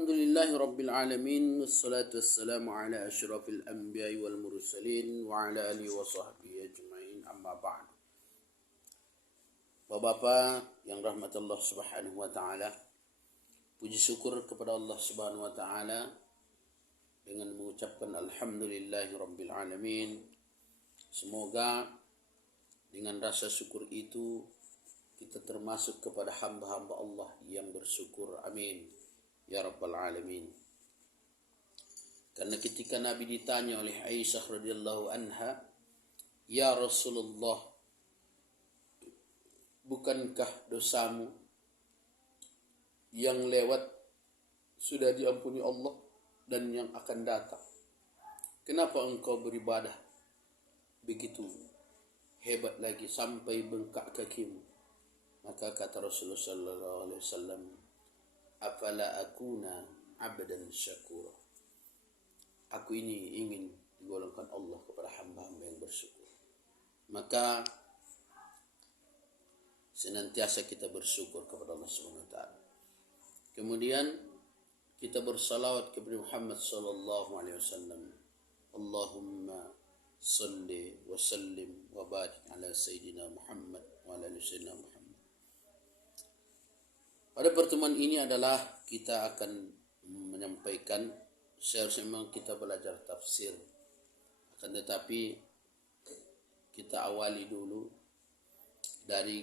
Alhamdulillahi Rabbil Alamin. Wassalatu wassalamu ala ashrafil anbiya'i wal mursalin wa ala alihi wa sahbihi ajma'in, amma ba'd. Bapak-bapak yang rahmat Allah subhanahu wa ta'ala, puji syukur kepada Allah subhanahu wa ta'ala dengan mengucapkan Alhamdulillahi Rabbil Alamin. Semoga dengan rasa syukur itu kita termasuk kepada hamba-hamba Allah yang bersyukur. Amin ya Rabbal Alamin. Karena ketika Nabi ditanya oleh Aisyah radhiyallahu anha, "Ya Rasulullah, bukankah dosamu yang lewat sudah diampuni Allah dan yang akan datang? Kenapa engkau beribadah begitu hebat lagi sampai bengkak kakimu?" Maka kata Rasulullah sallallahu alaihi wasallam, "Afala akuna abdan syakura." Aku ini ingin digolongkan Allah kepada hamba-hamba yang bersyukur. Maka senantiasa kita bersyukur kepada Allah Subhanahu wa taala. Kemudian kita bersalawat kepada Muhammad sallallahu alaihi wasallam. Allahumma salli wa sallim wa barik ala sayyidina Muhammad wa ala ali sayyidina Muhammad. Pada pertemuan ini adalah kita akan menyampaikan, seharusnya memang kita belajar tafsir, akan tetapi kita awali dulu dari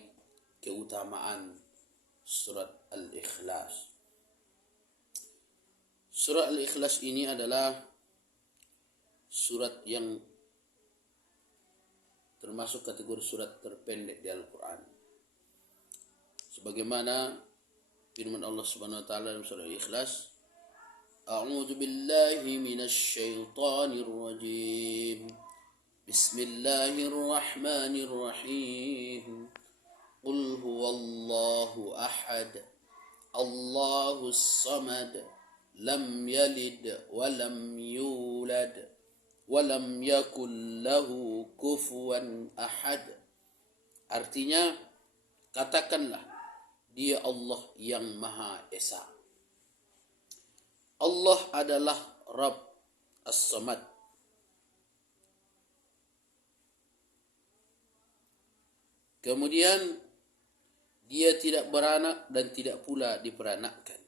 keutamaan surat Al-Ikhlas. Surat Al-Ikhlas ini adalah surat yang termasuk kategori surat terpendek di Al-Quran. Sebagaimana firman Allah Subhanahu wa taala dalam surah Al-Ikhlas, "A'udzu billahi minasy syaithanir rajim. Bismillahirrahmanirrahim. Qul huwallahu ahad. Allahus samad. Lam yalid wa lam yulad wa lam yakul lahu kufuwan ahad." Artinya, katakanlah, Dia Allah yang Maha Esa. Allah adalah Rabb As-Samad. Kemudian Dia tidak beranak dan tidak pula diperanakkan,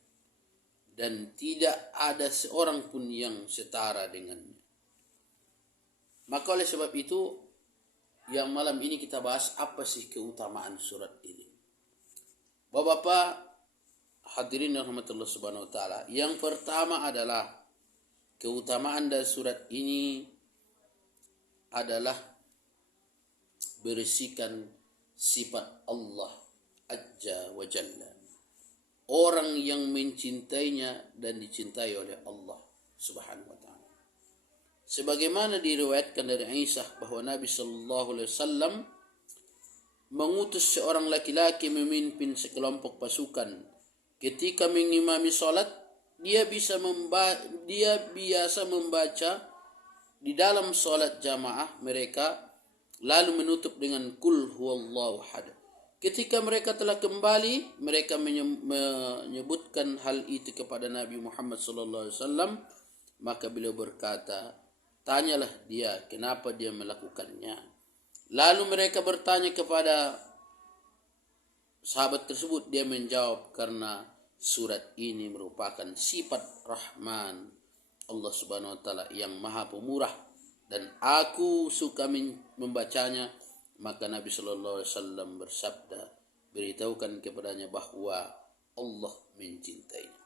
dan tidak ada seorang pun yang setara dengannya. Maka oleh sebab itu, yang malam ini kita bahas apa sih keutamaan surat ini. Bapak-bapak hadirin yang rahmatullah subhanahu wa ta'ala, yang pertama adalah keutamaan dari surat ini adalah berisikan sifat Allah Azza wa Jalla. Orang yang mencintainya dan dicintai oleh Allah subhanahu wa ta'ala. Sebagaimana diriwayatkan dari Aisyah bahwa Nabi sallallahu alaihi wasallam mengutus seorang laki-laki memimpin sekelompok pasukan. Ketika mengimami salat, dia biasa membaca di dalam salat jamaah mereka, lalu menutup dengan Qul huwallahu ahad. Ketika mereka telah kembali, mereka menyebutkan hal itu kepada Nabi Muhammad sallallahu alaihi wasallam, maka beliau berkata, "Tanyalah dia kenapa dia melakukannya." Lalu mereka bertanya kepada sahabat tersebut, dia menjawab, "Karena surat ini merupakan sifat Rahman Allah Subhanahu wa taala yang Maha Pemurah dan aku suka membacanya." Maka Nabi sallallahu alaihi wasallam bersabda, beritahukan kepadanya bahwa Allah mencintainya.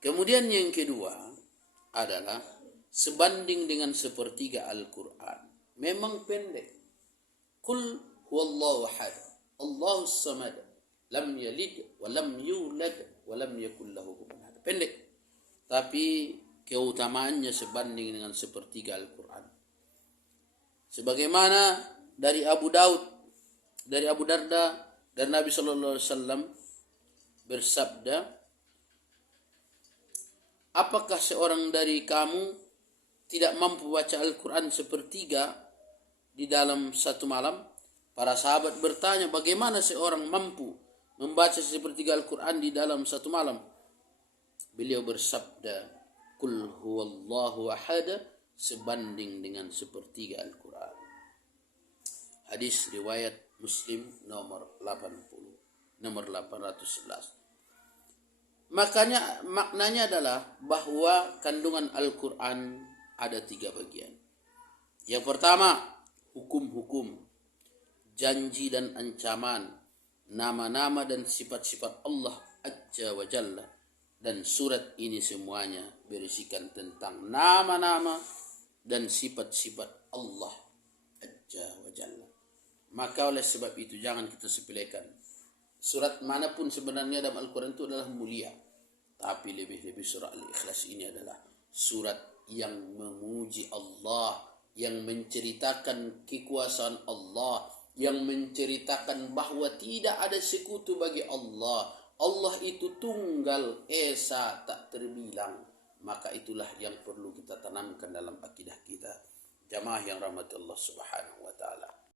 Kemudian yang kedua adalah sebanding dengan sepertiga Al-Quran. Memang pendek. Qul huwallahu ahad. Allahus samad. Lam yalid wa lam yulad wa lam yakul lahu kufuwan ahad. Pendek. Tapi keutamaannya sebanding dengan sepertiga Al-Quran. Sebagaimana dari Abu Darda dan Nabi sallallahu alaihi wasallam bersabda, "Apakah seorang dari kamu tidak mampu baca Al-Quran sepertiga di dalam satu malam?" Para sahabat bertanya, bagaimana seorang mampu membaca sepertiga Al-Quran di dalam satu malam? beliau bersabda, "Qul huwallahu ahad," sebanding dengan sepertiga Al-Quran. Hadis riwayat Muslim nomor 811. Maknanya adalah bahwa kandungan Al-Quran ada 3 bagian. Yang pertama, hukum-hukum, janji dan ancaman, nama-nama dan sifat-sifat Allah Azza wa Jalla. Dan surat ini semuanya berisikan tentang nama-nama dan sifat-sifat Allah Azza wa Jalla. Maka oleh sebab itu jangan kita sepelekan. Surat manapun sebenarnya dalam Al-Quran itu adalah mulia. Tapi lebih-lebih surah Al-Ikhlas ini adalah surat yang memuji Allah, yang menceritakan kekuasaan Allah, yang menceritakan bahwa tidak ada sekutu bagi Allah. Allah itu tunggal, esa, tak terbilang. Maka itulah yang perlu kita tanamkan dalam akidah kita. Jamaah yang rahmati Allah Subhanahu wa